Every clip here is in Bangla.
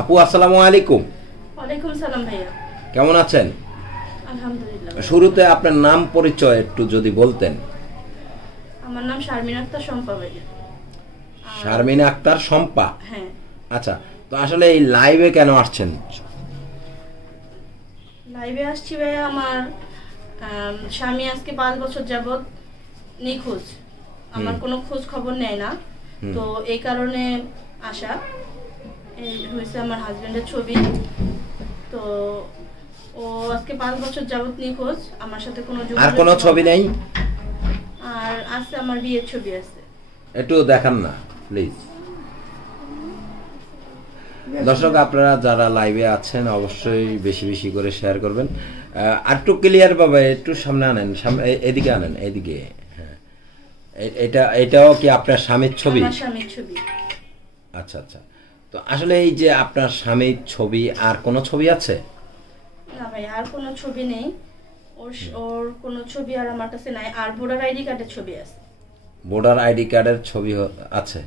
আপু আসসালামু আলাইকুম। ওয়ালাইকুম সালাম ভাইয়া। কেমন আছেন? আলহামদুলিল্লাহ। শুরুতে আপনার নাম পরিচয় একটু যদি বলতেন। আমার নাম শারমিন আক্তার শম্পা ভাইয়া। শারমিন আক্তার শম্পা। হ্যাঁ। আচ্ছা, তো আসলে এই লাইভে কেন আসছেন? লাইভে আসছি ভাইয়া, আমার স্বামী আজকে 5 বছর যাবত নিখোঁজ। আমার কোনো খোঁজ খবর নেয় না, তো এই কারণে আসা। এই হয়েছে আমার হাজবেন্ডের ছবি, তো ও আজকে 5 বছর যাবত নিখোঁজ, আমার সাথে কোনো আর কোনো ছবি নেই? আর আছে, আমার বিয়ের ছবি আছে। একটু দেখান না প্লিজ। দর্শক আপনারা যারা লাইভে আছেন অবশ্যই বেশি বেশি করে শেয়ার করবেন। আর একটু ক্লিয়ার ভাবে একটু সামনে আনেন, এদিকে আনেন, এদিকে। হ্যাঁ, এটাও কি আপনার স্বামীর ছবি? আমার স্বামীর ছবি। আচ্ছা আচ্ছা, তো আসলে এই যে আপনার স্বামীর ছবি, আর কোনো ছবি আছে? না ভাই, আর কোনো ছবি নেই। ওর কোনো ছবি আর আমার কাছে নাই। আর ভোটার আইডি কার্ডের ছবি আছে। ভোটার আইডি কার্ডের ছবি আছে।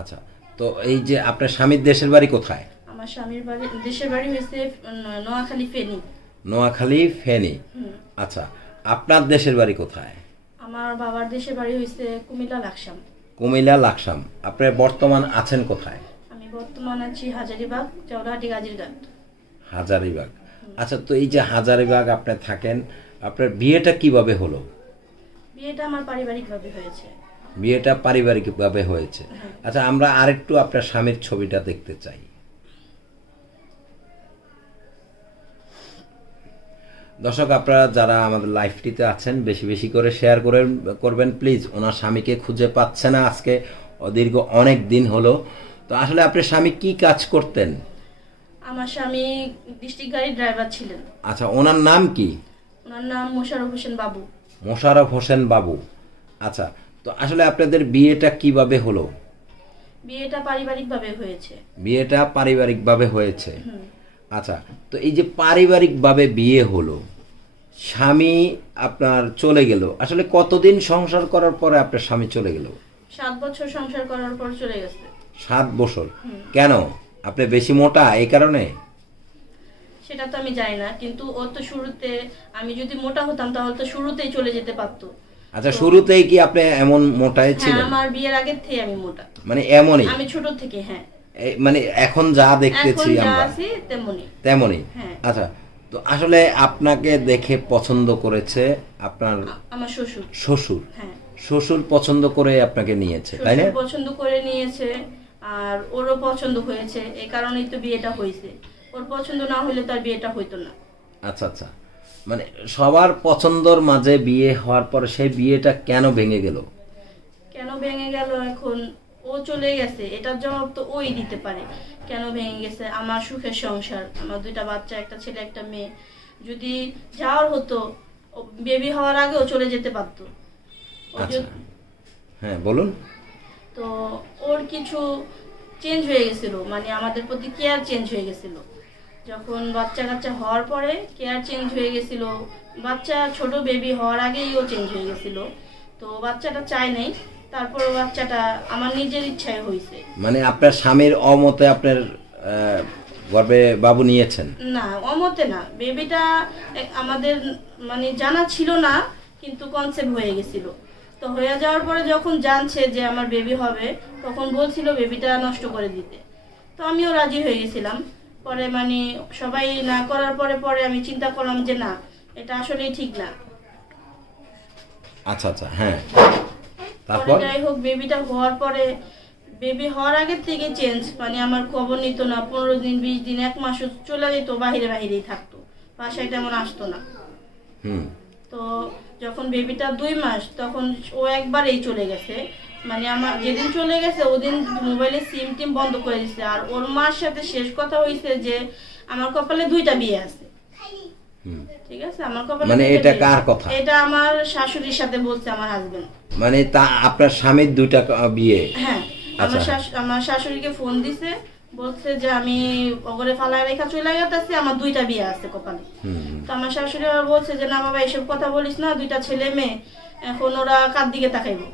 আচ্ছা, তো এই যে আপনার স্বামীর দেশের বাড়ি কোথায়? আমার স্বামীর বাড়ি, দেশের বাড়ি হয়েছে নোয়াখালী ফেনী। নোয়াখালী ফেনী। আচ্ছা, আপনার দেশের বাড়ি কোথায়? আমার বাবার দেশের বাড়ি হয়েছে কুমিল্লা লাকসাম। কুমিল্লা লাকসাম। আপনি বর্তমান আছেন কোথায়? আমি বর্তমান আছি হাজারীবাগ, চৌরাহাটি গাজীরঘাট। হাজারীবাগ। আচ্ছা, তো এই যে হাজারীবাগ আপনি থাকেন, আপনার বিয়েটা কিভাবে হলো? বিয়েটা আমার পারিবারিকভাবে হয়েছে। বিয়েটা পারিবারিকভাবে হয়েছে। আচ্ছা, আমরা আরেকটু আপনার স্বামীর ছবিটা দেখতে চাই। দর্শক আপনারা যারা আমাদের লাইভটিতে আছেন বেশি বেশি করে শেয়ার করবেন প্লিজ। ওনার স্বামীকে খুঁজে পাচ্ছে না আজকে দীর্ঘ অনেক দিন হলো। তো আসলে আপনার স্বামী কি কাজ করতেন? আমার স্বামী ডিস্ট্রিক্ট গাড়ির ড্রাইভার ছিলেন। আচ্ছা, ওনার নাম কি? ওনার নাম মোশাররফ হোসেন বাবু। মোশাররফ হোসেন বাবু। আচ্ছা, তো আসলে আপনাদের বিয়েটা কিভাবে হলো? বিয়েটা পারিবারিকভাবে হয়েছে। বিয়েটা পারিবারিকভাবে হয়েছে। আচ্ছা, তো এই যে পারিবারিকভাবে বিয়ে হলো, স্বামী আপনার চলে গেল, আসলে কতদিন সংসার করার পরে আপনার স্বামী চলে গেল? 7 বছর সংসার করার পর চলে গেছে। 7 বছর? কেন? আপনি বেশি মোটা এই কারণে? সেটা তো আমি জানি না, কিন্তু ও তো শুরুতে, আমি যদি মোটা হতাম তাহলে তো শুরুতেই চলে যেতে পারতো। আচ্ছা, শুরুতেই কি আপনি এমন মোটাই ছিলেন? হ্যাঁ, আমার বিয়ের আগের থেকে আমি মোটা। মানে এমনই? আমি ছোট থেকে, হ্যাঁ। মানে এখন যা দেখতেছি আমরা তেমনই। আচ্ছা, তো আসলে আপনাকে দেখে পছন্দ করেছে আপনার আমার শ্বশুর। শ্বশুর? হ্যাঁ, শ্বশুর পছন্দ করে আপনাকে নিয়েছে, তাই না? পছন্দ করে নিয়েছে, আর ওরও পছন্দ হয়েছে, এই কারণেই তো বিয়েটা হয়েছে। ওর পছন্দ না হলে তো আর বিয়েটা হইতো না। আচ্ছা আচ্ছা, মানে সবার পছন্দর মাঝে বিয়ে হওয়ার পর সেই বিয়েটা কেন ভেঙে গেল? কেন ভেঙে গেল, এখন ও চলে গেছে, এটার জবাব তো ওই দিতে পারে। কেন ভেঙে গেছে? আমার সুখের সংসার, আমার 2টা বাচ্চা, একটা ছেলে একটা মেয়ে। যদি যাওয়ার হতো, বেবি হওয়ার আগেও চলে যেতে পারতো। হ্যাঁ, বলুন। তো ওর কিছু চেঞ্জ হয়ে গেছিল, মানে আমাদের প্রতি কেয়ার চেঞ্জ হয়ে গেছিল। যখন বাচ্চা কাচ্চা হওয়ার পরে কেয়ার চেঞ্জ হয়ে গেছিল। বাচ্চা ছোট বেবি হওয়ার আগেই ও চেঞ্জ হয়ে গেছিল। তো বাচ্চাটা চাই নাই, তারপর বাচ্চাটা আমার নিজের ইচ্ছায় হয়েছে। মানে আপনার স্বামীর অমতে আপনার গর্ভে বাবু নিয়েছেন? না, অমতে না, বেবিটা আমাদের মানে জানা ছিল না, কিন্তু কনসেপ্ট হয়ে গেছিল। তো হয়ে যাওয়ার পরে যখন জানছে যে আমার বেবি হবে, তখন বলছিল বেবিটা নষ্ট করে দিতে। তো আমিও রাজি হয়ে গেছিলাম। পরে মানে সবাই না করার পরে আমি চিন্তা করলাম যে না, এটা আসলেই ঠিক না। আচ্ছা আচ্ছা, হ্যাঁ। তারপর যাই হোক, বেবিটা হওয়ার পরে, বেবি হওয়ার আগের থেকে চেঞ্জ, মানে আমার খবর নিত না। 15 দিন 20 দিন 1 মাসও চলে যেত, বাহিরেই থাকতো, বাসায় তেমন আসতো না। তো যখন বেবিটা 2 মাস, তখন ও একবারেই চলে গেছে। মানে আমার যেদিন চলে গেছে ওদিন মোবাইলে সিম টিম বন্ধ করে দিচ্ছে। আর ওর মার সাথে শেষ কথা হয়েছে যে আমার কপালে 2টা বিয়ে আছে। ঠিক আছে, আমার কপালে। মানে এটা কার কথা? এটা আমার শাশুড়ির সাথে বলছে আমার হাজবেন্ড। মানে তা আপনার স্বামীর 2টা বিয়ে? হ্যাঁ, আমার শাশুড়িকে ফোন দিছে, বলছে যে আমি ওগরে ফালায় রেখা চলে গেছে, আমার 2টা বিয়ে আছে কপালে। তো আমার শাশুড়ি বলছে যে না বাবা, এসব কথা বলিস না, 2টা ছেলে মেয়ে, এখন ওরা কার দিকে তাকাইবো।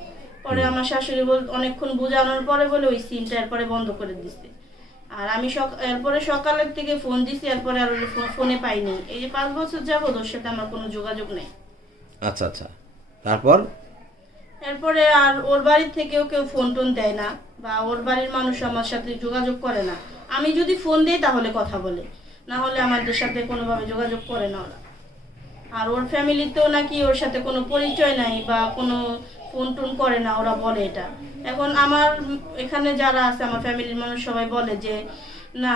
পরে আমার শাশুড়ি অনেকক্ষণ বোঝানোর পরে বলে ওই সিমটা এরপরে বন্ধ করে দিচ্ছে। আর আমি এরপরে সকালের থেকে ফোন দিছি, এরপরে আর ফোনে পাইনি। এই যে 5 বছর যাবত ওর সাথে আমার কোনো যোগাযোগ নেই। আচ্ছা আচ্ছা, তারপর এরপরে আর ওর বাড়ির থেকেও কেউ ফোন টোন দেয় না, বা ওর বাড়ির মানুষ আমার সাথে যোগাযোগ করে না। আমি যদি ফোন দিই তাহলে কথা বলে, না হলে আমাদের সাথে কোনোভাবে যোগাযোগ করে না ওরা। আর ওর ফ্যামিলিতেও নাকি ওর সাথে কোনো পরিচয় নাই বা কোনো ফোন টোন করে না, ওরা বলে এটা। এখন আমার এখানে যারা আছে আমার ফ্যামিলির মানুষ সবাই বলে যে না,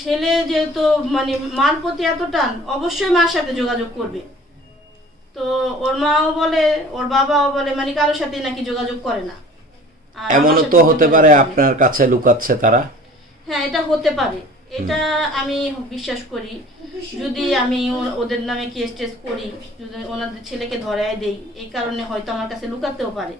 ছেলে যেহেতু মানে মার প্রতি এত টান, অবশ্যই মার সাথে যোগাযোগ করবে। তো ওর মাও বলে, ওর বাবাও বলে, মানে কারোর সাথে নাকি যোগাযোগ করে না। এমনও তো হতে পারে আপনার কাছে লুকাচ্ছে তারা। হ্যাঁ, এটা হতে পারে, এটা আমি বিশ্বাস করি। যদি আমি ওদের নামে কেস টেস করি, যদি ওনাদের ছেলেকে ধরায় দেই, এই কারণে হয়তো আমার কাছে লুকাতেও পারে।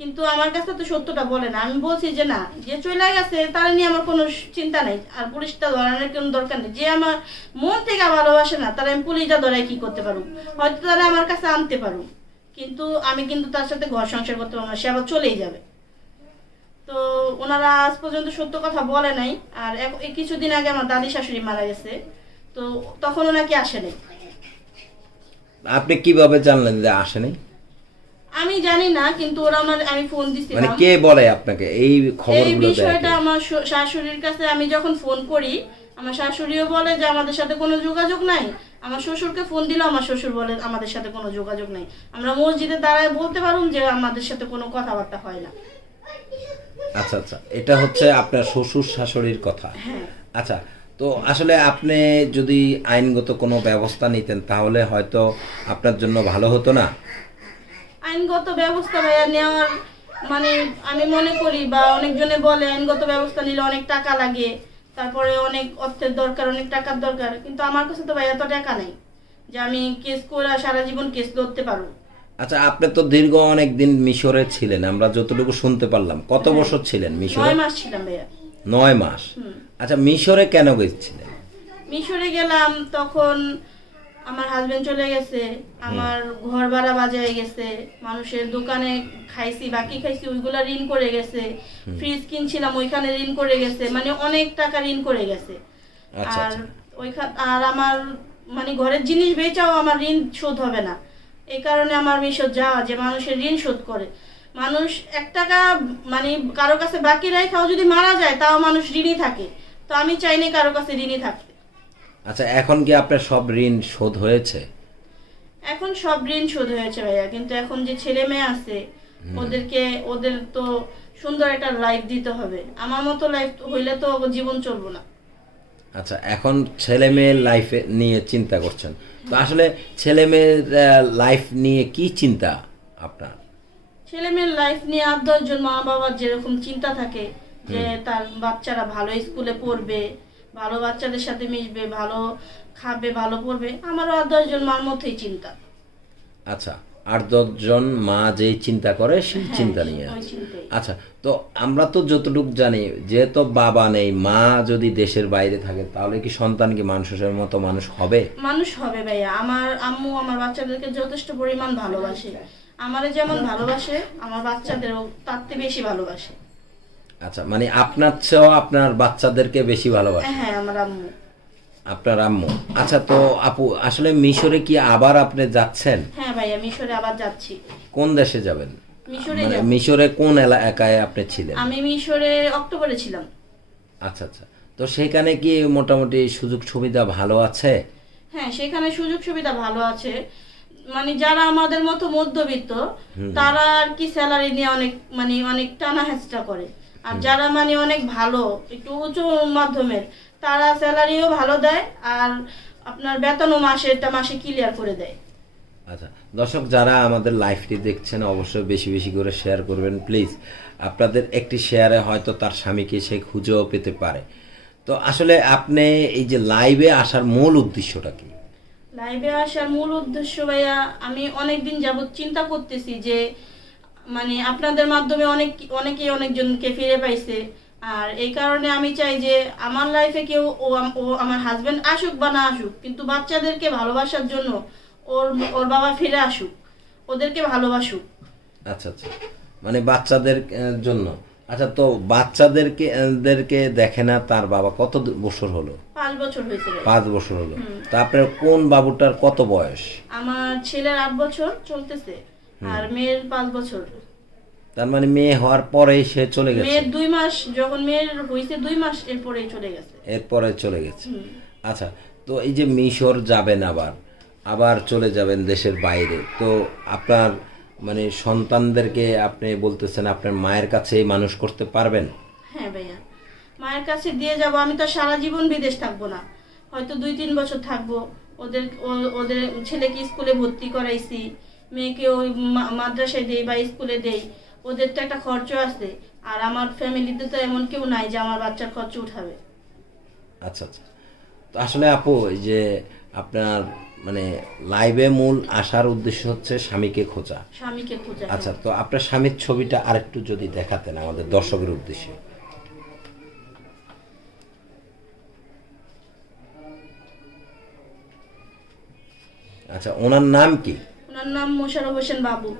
কিন্তু আমার কাছে তো সত্যটা বলে না। আমি বলছি যে না, যে চলে গেছে তারা নিয়ে আমার কোনো চিন্তা নেই, আর পুলিশটা ধরানোর কোনো দরকার নেই। যে আমার মন থেকে ভালোবাসে না, তারা আমি পুলিশটা ধরায় কি করতে পারবো? হয়তো তারা আমার কাছে আনতে পারবো, কিন্তু আমি কিন্তু তার সাথে ঘর সংসার করতে পারবো না, সে আবার চলেই যাবে। তো ওনারা আজ পর্যন্ত সত্য কথা বলে নাই। আর কিছুদিন আগে আমার দাদি শাশুড়ি মারা গেছে, তো তখনও নাকি আসে নাই। আপনি কিভাবে জানলেন যে আসে নাই? আমি জানি না, কিন্তু ওরা আমি ফোন দিছিলাম। মানে কে বলে আপনাকে এই খবরগুলো? এই বিষয়টা আমার শাশুড়ির কাছে আমি যখন ফোন করি, আমার শাশুড়িও বলে যে আমাদের সাথে কোনো যোগাযোগ নাই। আমার শ্বশুরকে ফোন দিলে আমার শ্বশুর বলে আমাদের সাথে কোনো যোগাযোগ নাই। আমরা মসজিদে দাঁড়ায় বলতে পারুম যে আমাদের সাথে কোনো কথাবার্তা হয় না। আচ্ছা আচ্ছা, এটা হচ্ছে আপনার শ্বশুর শাশুড়ির কথা। আচ্ছা, তো আসলে আপনি যদি আইনগত কোনো ব্যবস্থা নিতেন তাহলে হয়তো আপনার জন্য ভালো হতো না? আইনগত ব্যবস্থা নেওয়ার মানে আমি মনে করি, বা অনেকজনে বলে আইনগত ব্যবস্থা নিলে অনেক টাকা লাগে, তারপরে অনেক অর্থের দরকার, অনেক টাকার দরকার। কিন্তু আমার কাছে তো ভাই এত টাকা নেই যে আমি কেস করে সারা জীবন কেস লড়তে পারবো। আচ্ছা, আপনি তো দীর্ঘ অনেক দিন মিশরে ছিলেন, আমরা যতটুকু শুনতে পারলাম। কত বছর ছিলেন মিশরে? 9 মাস ছিলাম ভাইয়া। 9 মাস। আচ্ছা, মিশরে কেন গেছিলেন? মিশরে গেলাম তখন আমার হাজবেন্ড চলে গেছে, আমার ঘর ভাড়া বাজায় গেছে, মানুষের দোকানে খাইছি, বাকি খাইছি, ওইগুলা ঋণ করে গেছে। ফ্রিজ কিনছিলাম, ওইখানে ঋণ করে গেছে, মানে অনেক টাকা ঋণ করে গেছে। আর আমার মানে ঘরের জিনিস বেচাও আমার ঋণ শোধ হবে না। এই কারণে আমার মিশর যাওয়া, যে মানুষের ঋণ শোধ করে। মানুষ 1 টাকা মানে কারো কাছে বাকি রাখাও যদি মারা যায়, তাও মানুষ ঋণই থাকে। তো আমি চাইনি কারো কাছে ঋণই থাকতে। আচ্ছা, এখন কি আপনার সব ঋণ শোধ হয়েছে? এখন সব ঋণ শোধ হয়েছে ভাইয়া, কিন্তু এখন যে ছেলে মেয়ে আছে ওদের তো সুন্দর একটা লাইফ দিতে হবে। আমার মতো লাইফ হইলে তো জীবন চলবো না। আচ্ছা, এখন ছেলে মেয়ের লাইফ নিয়ে চিন্তা করছেন, তো আসলে ছেলে মেয়ের লাইফ নিয়ে কি চিন্তা আপনার? ছেলে মেয়ের লাইফ নিয়ে 8-10 জন মা বাবার যেরকম চিন্তা থাকে যে তার বাচ্চারা ভালো স্কুলে পড়বে, ভালো বাচ্চাদের সাথে মিশবে, ভালো খাবে, ভালো পড়বে, আমারও 8-10 জন মার মতোই চিন্তা। আচ্ছা, 8-10 জন মা যেই চিন্তা করে সেই চিন্তা নিয়ে। আচ্ছা, তো আমরা তো যতটুকু জানি, যেহেতু বাবা নেই, মা যদি দেশের বাইরে থাকে, তাহলে কি সন্তান কি মানুষের মতো মানুষ হবে? মানুষ হবে ভাইয়া। আমার আম্মু আমার বাচ্চাদেরকে যথেষ্ট পরিমাণ ভালোবাসে। আমারে যেমন ভালোবাসে, আমার বাচ্চাদেরও তার থেকে বেশি ভালোবাসে। আচ্ছা, মানে আপনার চেয়েও আপনার বাচ্চাদেরকে বেশি ভালোবাসে? হ্যাঁ, আমার আম্মু। আপনার আম্মু। আচ্ছা, তো আপু আসলে মিশরে কি আবার আপনি যাচ্ছেন? হ্যাঁ ভাইয়া, মিশরে আবার যাচ্ছি। কোন দেশে যাবেন? মিশরে। মিশরে কোন এলাকায় আপনি ছিলেন? আমি মিশরে অক্টোবরে ছিলাম। আচ্ছা আচ্ছা, তো সেখানে কি মোটামুটি সুযোগ সুবিধা ভালো আছে? হ্যাঁ, সেখানে সুযোগ সুবিধা ভালো আছে। মানে যারা আমাদের মতো মধ্যবিত্ত, তারা আর কি স্যালারি নিয়ে অনেক টানা হেঁচড়া করে। আর যারা মানে অনেক ভালো, একটু উচ্চ মাধ্যমের, তারা স্যালারিও ভালো দেয়, আর আপনার বেতনও মাসে ক্লিয়ার করে দেয়। আচ্ছা, দর্শক যারা আমাদের লাইভটি দেখছেন অবশ্যই বেশি বেশি করে শেয়ার করবেন প্লিজ। আপনাদের একটি শেয়ারে হয়তো তার স্বামীকে সে খুঁজেও পেতে পারে। তো আসলে আপনি এই যে লাইভে আসার মূল উদ্দেশ্যটা কি? লাইভে আসার মূল উদ্দেশ্য ভাইয়া, আমি অনেকদিন যাবত চিন্তা করতেছি যে মানে আপনাদের মাধ্যমে অনেকেই অনেকজনকে ফিরে পাইছে। আর এই কারণে আমি চাই যে আমার লাইফে কেউ ও আমার হাজবেন্ড আসুক বা না আসুক, কিন্তু বাচ্চাদেরকে ভালোবাসার জন্য ওর বাবা ফিরে আসুক, ওদেরকে ভালোবাসুক। আচ্ছা আচ্ছা, মানে বাচ্চাদের জন্য। আচ্ছা, তো বাচ্চাদেরকে দেরকে দেখে না তার বাবা? কত বছর হলো? 5 বছর হয়েছে। 5 বছর হলো। তা আপনার কোন বাবুটার কত বয়স? আমার ছেলের 8 বছর চলতেছে আর মেয়ের 5 বছর। তার মানে মেয়ে হওয়ার পরেই সে চলে গেছে? মেয়ের 2 মাস, যখন মেয়ের হয়েছে 2 মাস এরপরেই চলে গেছে। এরপরে চলে গেছে। আচ্ছা, তো এই যে মিশর যাবেন, আবার চলে যাবেন দেশের বাইরে, তো আপনার মানে সন্তানদেরকে আপনি বলতেছেন আপনার মায়ের কাছেই মানুষ করতে পারবেন? হ্যাঁ ভাইয়া, মায়ের কাছে দিয়ে যাব। আমি তো সারা জীবন বিদেশ থাকবো না, হয়তো 2-3 বছর থাকবো। ওদের ছেলেকে স্কুলে ভর্তি করাইছি, মেয়েকে ওই মাদ্রাসায় দেই বা স্কুলে দেই, ওদের তো একটা খরচ আছে। আর আমার ফ্যামিলিতে তো এমন কেউ নাই যে আমার বাচ্চার খরচ উঠাবে। আচ্ছা আচ্ছা, তো আসলে আপু এই যে আপনার মানে লাইভে মূল আসার উদ্দেশ্য হচ্ছে স্বামীকে খোঁজা। আচ্ছা, তো আপনার স্বামীর ছবিটা আরেকটু যদি দেখাতেন আমাদের দর্শকের উদ্দেশ্যে। আচ্ছা, ওনার নাম কি? ওনার নাম মোশাররফ হোসেন বাবু।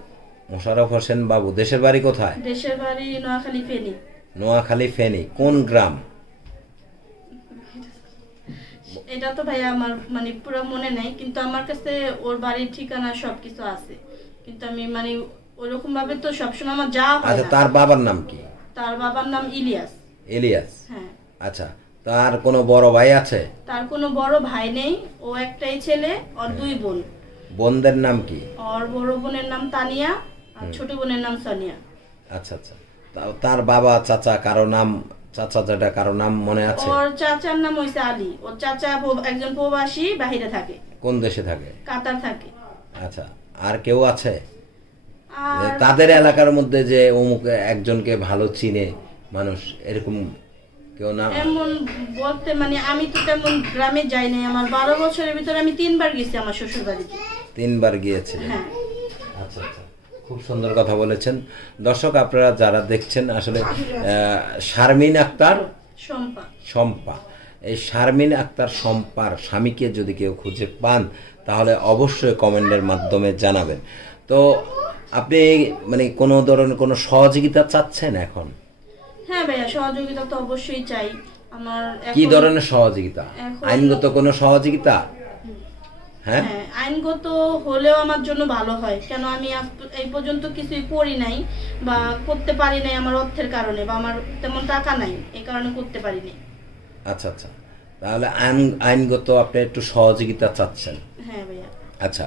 মোশাররফ হোসেন বাবু। দেশের বাড়ি কোথায়? দেশের বাড়ি নোয়াখালী ফেনী। নোয়াখালী ফেনী। কোন গ্রাম? এটা তো ভাইয়া আমার মানে পুরো মনে নাই, কিন্তু আমার কাছে ওর বাড়ির ঠিকানা সবকিছু আছে, কিন্তু আমি মানে ওরকম ভাবে তো সবসময় আমার যাওয়া হয় না। আচ্ছা, তার বাবার নাম কি? তার বাবার নাম ইলিয়াস। ইলিয়াস? হ্যাঁ। আচ্ছা, তার কোনো বড় ভাই আছে? তার কোনো বড় ভাই নেই, ও একটাই ছেলে, ওর 2 বোন। বোনদের নাম কি? ওর বড় বোনের নাম তানিয়া আর ছোট বোনের নাম সোনিয়া। আচ্ছা আচ্ছা, তার বাবা চাচা কারো নাম, কারো নাম মনে আছে? ওর চাচার নাম হইছে আলী। ওর চাচা একজন প্রবাসী, বাইরে থাকে। কোন দেশে থাকে? কাতার থাকে। আচ্ছা, আর কেউ আছে আর তাদের এলাকার মধ্যে যে অমুক একজনকে ভালো চিনে মানুষ, এরকম কেউ না? এমন বলতে মানে আমি তো তেমন গ্রামে যাই নাই। আমার 12 বছরের ভিতরে আমি 3 বার গেছি আমার শ্বশুর বাড়িতে। 3 বার গিয়েছিলেন? হ্যাঁ। আচ্ছা আচ্ছা, খুব সুন্দর কথা বলেছেন। দর্শক আপনারা যারা দেখছেন, আসলে শারমিন আক্তার শম্পা, এই শারমিন আক্তার শম্পার স্বামীকে যদি কেউ খুঁজে পান তাহলে অবশ্যই কমেন্টের মাধ্যমে জানাবেন। তো আপনি মানে কোনো ধরনের কোনো সহযোগিতা চাচ্ছেন এখন? হ্যাঁ ভাইয়া, সহযোগিতা তো অবশ্যই চাই। আমার কি ধরনের সহযোগিতা? আইনগত কোনো সহযোগিতা? হ্যাঁ, আইনগত হলেও আমার জন্য ভালো হয়। কেন আমি এই পর্যন্ত কিছুই করি নাই বা করতে পারি নাই আমার অর্থের কারণে, বা আমার তেমন টাকা নাই, এই কারণে করতে পারিনি। আচ্ছা আচ্ছা, তাহলে আইনগত আপনি একটু সহযোগিতা চাচ্ছেন? হ্যাঁ ভাইয়া। আচ্ছা,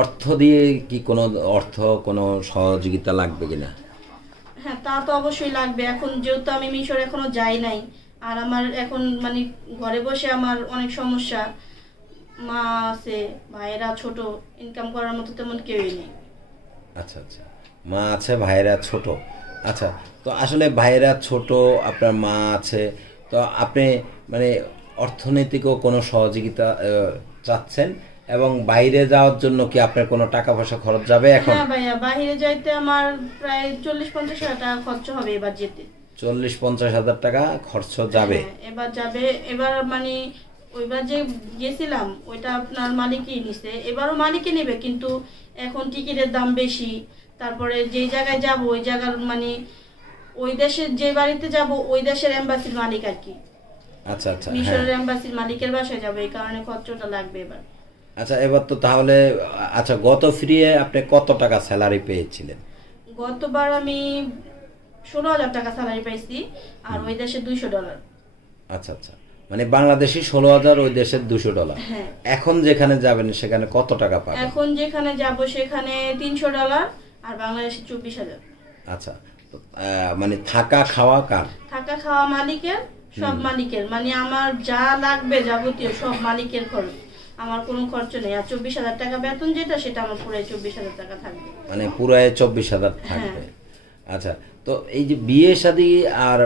অর্থ দিয়ে কি কোনো কোনো সহযোগিতা লাগবে কিনা? হ্যাঁ, তা তো অবশ্যই লাগবে। এখন যেহেতু আমি মিশর এখনো যাই নাই, আর আমার এখন মানে ঘরে বসে আমার অনেক সমস্যা, মা আছে, ভাইয়েরা ছোট, ইনকাম করার মতো তেমন কেউই নেই। আচ্ছা আচ্ছা, মা আছে, ভাইয়েরা ছোট। আচ্ছা, তো আসলে ভাইয়েরা ছোট, আপনার মা আছে, তো আপনি মানে অর্থনৈতিকও কোনো সহযোগিতা চাচ্ছেন? এবং বাইরে যাওয়ার জন্য কি আপনার কোনো টাকা পয়সা খরচ যাবে এখন? হ্যাঁ ভাইয়া, বাইরে যাইতে আমার প্রায় 40-50 হাজার টাকা খরচ হবে এবার যেতে। 40-50 হাজার টাকা খরচ যাবে? এবার যাবে। এবার মানে ওইবার যে গেছিলাম ওইটা আপনার মালিকই নিছে, এবারও মালিকই নেবে, কিন্তু এখন টিকিটের দাম বেশি। তারপরে যে জায়গায় যাব ওই জায়গার মানে ওই দেশের যে বাড়িতে যাব ওই দেশের এমবাসির মালিক আর কি। আচ্ছা আচ্ছা, মিশরের এমবাসির মালিকের বাসায় যাব, এই কারণে খরচটা লাগবে এবার। আচ্ছা, এবার তো তাহলে আচ্ছা, গত ফ্রিয়ে আপনি কত টাকা স্যালারি পেয়েছিলেন? গতবার আমি 16,000 টাকা স্যালারি পাইছি, আর ওই দেশে $200। আচ্ছা আচ্ছা, মানে বাংলাদেশি 16,000, ওই দেশের $200। হ্যাঁ। এখন যেখানে যাবেন সেখানে কত টাকা পাবেন? এখন যেখানে যাব সেখানে $300 আর বাংলাদেশে 24,000। আচ্ছা, মানে থাকা খাওয়া কার? থাকা খাওয়া মালিকের, সব মালিকের, মানে আমার যা লাগবে যাবতীয় সব মালিকের খরচ, আমার কোনো খরচ নেই। আর 24,000 টাকা বেতন যেটা, সেটা আমার পুরাই 24,000 টাকা থাকবে, মানে পুরাই 24,000 থাকবে। আচ্ছা, তো এই যে বিয়ে শাদী আর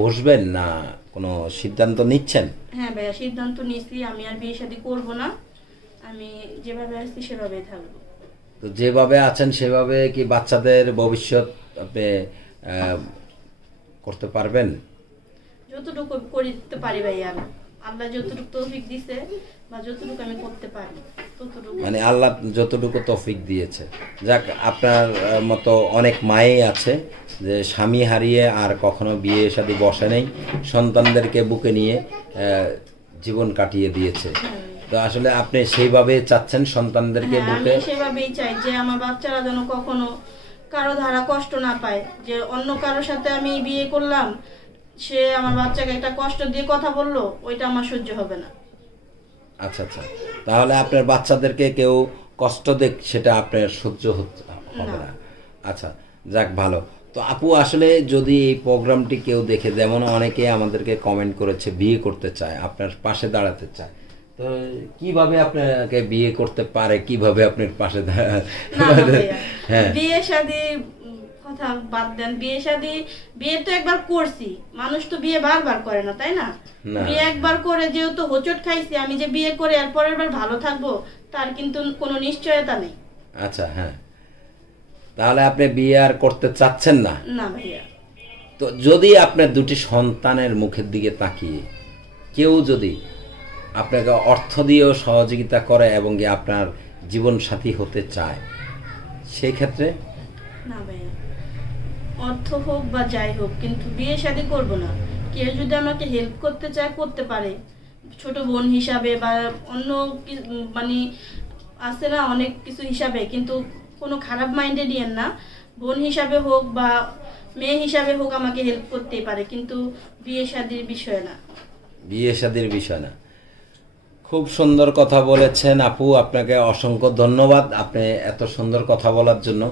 বসবেন না, কোনো সিদ্ধান্ত নিচ্ছেন? হ্যাঁ ভাইয়া, সিদ্ধান্ত নিয়েছি, আমি আর বিয়ে শাদী করবো না, আমি যেভাবে আছি সেভাবেই থাকবো। তো যেভাবে আছেন সেভাবে কি বাচ্চাদের ভবিষ্যৎ আপনি করতে পারবেন? যতটুকু করতে পারি ভাইয়া, আল্লাহ যতটুকু তৌফিক দিছে বা যতটুকু আমি করতে পারি। মানে আল্লাহ যতটুকু তৌফিক দিয়েছে। যাক, আপনার মতো অনেক মাই আছে যে স্বামী হারিয়ে আর কখনো বিয়ে শাদী বসে নেই, সন্তানদেরকে বুকে নিয়ে জীবন কাটিয়ে দিয়েছে। তো আসলে আপনি সেইভাবে চাচ্ছেন সন্তানদেরকে বুকে? আমি সেভাবেই চাই যে আমার বাচ্চারা যেন কখনো কারো ধারা কষ্ট না পায়, যে অন্য কারোর সাথে আমি বিয়ে করলাম, সে আমার বাচ্চাকে একটা কষ্ট দিয়ে কথা বললো, ওইটা আমার সহ্য হবে না। আচ্ছা আচ্ছা, তাহলে আপনার বাচ্চাদেরকে কেউ কষ্ট দেখ সেটা আপনার সহ্য হবে না। আচ্ছা, যাক ভালো। তো আপু, আসলে যদি এই প্রোগ্রামটি কেউ দেখে, যেমন অনেকে আমাদেরকে কমেন্ট করেছে বিয়ে করতে চায়, আপনার পাশে দাঁড়াতে চায়, তো কিভাবে আপনাকে বিয়ে করতে পারে, কিভাবে আপনার পাশে হ্যাঁ, বিয়ে শাদী কথা বাদ দেন, বিয়ে তো একবার করছি, মানুষ তো বিয়ে বারবার করে না, তাই না? বিয়ে একবার করে যেহেতু হোঁচট খাইছি, আমি যে বিয়ে করে আর পরের বার ভালো থাকবো তার কিন্তু কোনো নিশ্চয়তা নেই। আচ্ছা, হ্যাঁ, তাহলে আপনি বিয়ে আর করতে চাচ্ছেন না? না ভাইয়া। তো যদি আপনার দুটি সন্তানের মুখের দিকে তাকিয়ে কেউ যদি আপনাকে অর্থ দিয়েও সহযোগিতা করে এবং আপনার জীবন সাথী হতে চায়, সেই ক্ষেত্রে? না ভাইয়া, অর্থ হোক বা যাই হোক, কিন্তু বিয়ে শাদী করব না। কেউ যদি আমাকে হেল্প করতে চায় করতে পারে, ছোট বোন হিসাবে বা অন্য মানে আছে না অনেক কিছু হিসাবে, কিন্তু কোনো খারাপ মাইন্ডে নিয়েন না। বোন হিসাবে হোক বা মেয়ে হিসাবে হোক আমাকে হেল্প করতেই পারে, কিন্তু বিয়ে শাদীর বিষয় না। বিয়ে শাদীর বিষয় না। খুব সুন্দর কথা বলেছেন আপু, আপনাকে অসংখ্য ধন্যবাদ আপনি এত সুন্দর কথা বলার জন্য।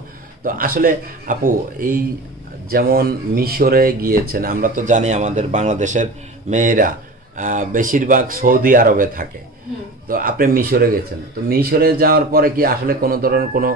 তো আসলে আপু, এই যেমন মিশরে গিয়েছেন, আমরা তো জানি আমাদের বাংলাদেশের মেয়েরা বেশিরভাগ সৌদি আরবে থাকে, তো আপনি মিশরে গেছেন, তো মিশরে যাওয়ার পরে কি আসলে কোনো ধরনের কোনো